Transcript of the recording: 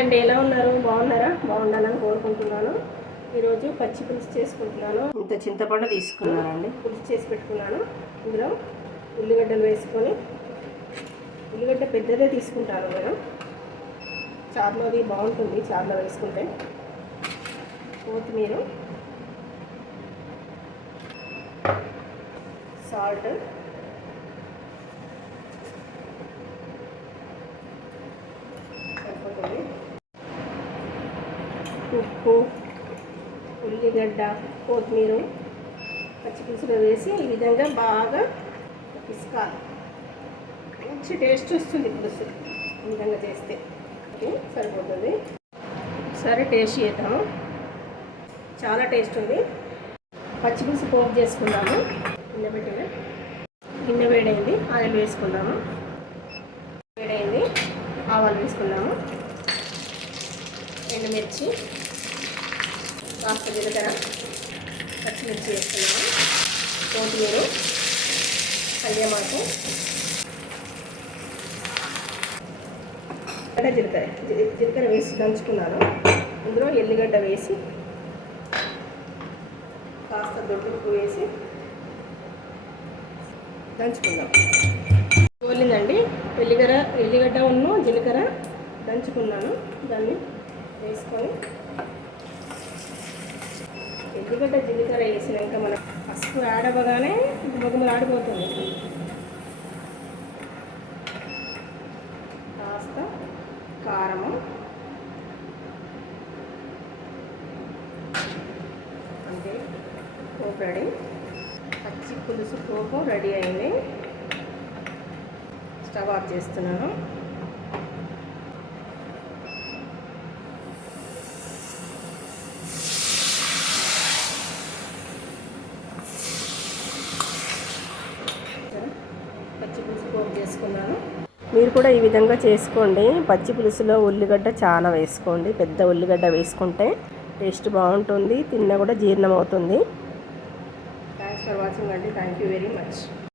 అండి ఎలా ఉన్నారు? బాగున్నారా? బాగుండాలని కోరుకుంటున్నాను. ఈరోజు పచ్చి పులుసు చేసుకుంటున్నాను. ఇంత చింతపండు తీసుకున్నానండి. పులుసు చేసి పెట్టుకున్నాను. ఇందులో ఉల్లిగడ్డలు వేసుకొని ఉల్లిగడ్డ పెద్దదే తీసుకుంటాను నేను. చారులోది బాగుంటుంది చారులో వేసుకుంటే. కొత్తిమీర సాల్ట్ సరిపోతుంది ఉప్పు ఉల్లిగడ్డ కొత్తిమీర పచ్చిపులుసులో వేసి ఈ విధంగా బాగా పిసుకాలి. మంచి టేస్ట్ వస్తుంది పులుసు ఈ విధంగా చేస్తే. సరిపోతుంది. సరే టేస్ట్ చేద్దాము. చాలా టేస్ట్ ఉంది. పచ్చిపులుసు పోపు చేసుకుందాము గిన్నె పెట్టిన గిన్నె వేడైంది ఆయిల్ వేసుకుందాము వేడైంది ఆవాలు వేసుకుందాము ఎండుమిర్చి కాస్త జీలకర్ర పచ్చిమిర్చి వేస్తున్నాము కొత్తిమీర కళ్యామాకు ఎల్లిగడ్డ జీలకర్ర. జీలకర్ర వేసి దంచుకున్నాను. ఇందులో ఎల్లిగడ్డ వేసి కాస్త దొడ్డుకు వేసి దంచుకుందాం. గోలిందండి ఎల్లిగడ్డ ఎల్లిగడ్డ ఉన్ను జీలకర్ర దంచుకున్నాను. దాన్ని వేసుకొని ఎల్లిగడ్డ జీలకర్ర వేసినాక మన పసుపు యాడ్ అవ్వగానే గుమగుమలు ఆడిపోతుంది. కాస్త కారము. అంతే పోపు రెడీ. పచ్చి పులుసు పోపు రెడీ అయింది. స్టవ్ ఆఫ్ చేస్తున్నాను పచ్చి పులుసు పోపు చేసుకున్నాను. మీరు కూడా ఈ విధంగా చేసుకోండి. పచ్చి పులుసులో ఉల్లిగడ్డ చాలా వేసుకోండి. పెద్ద ఉల్లిగడ్డ వేసుకుంటే టేస్ట్ బాగుంటుంది తిన్నా కూడా జీర్ణం అవుతుంది థ్యాంక్స్ ఫర్ వాచింగ్ అండి థ్యాంక్ యూ వెరీ మచ్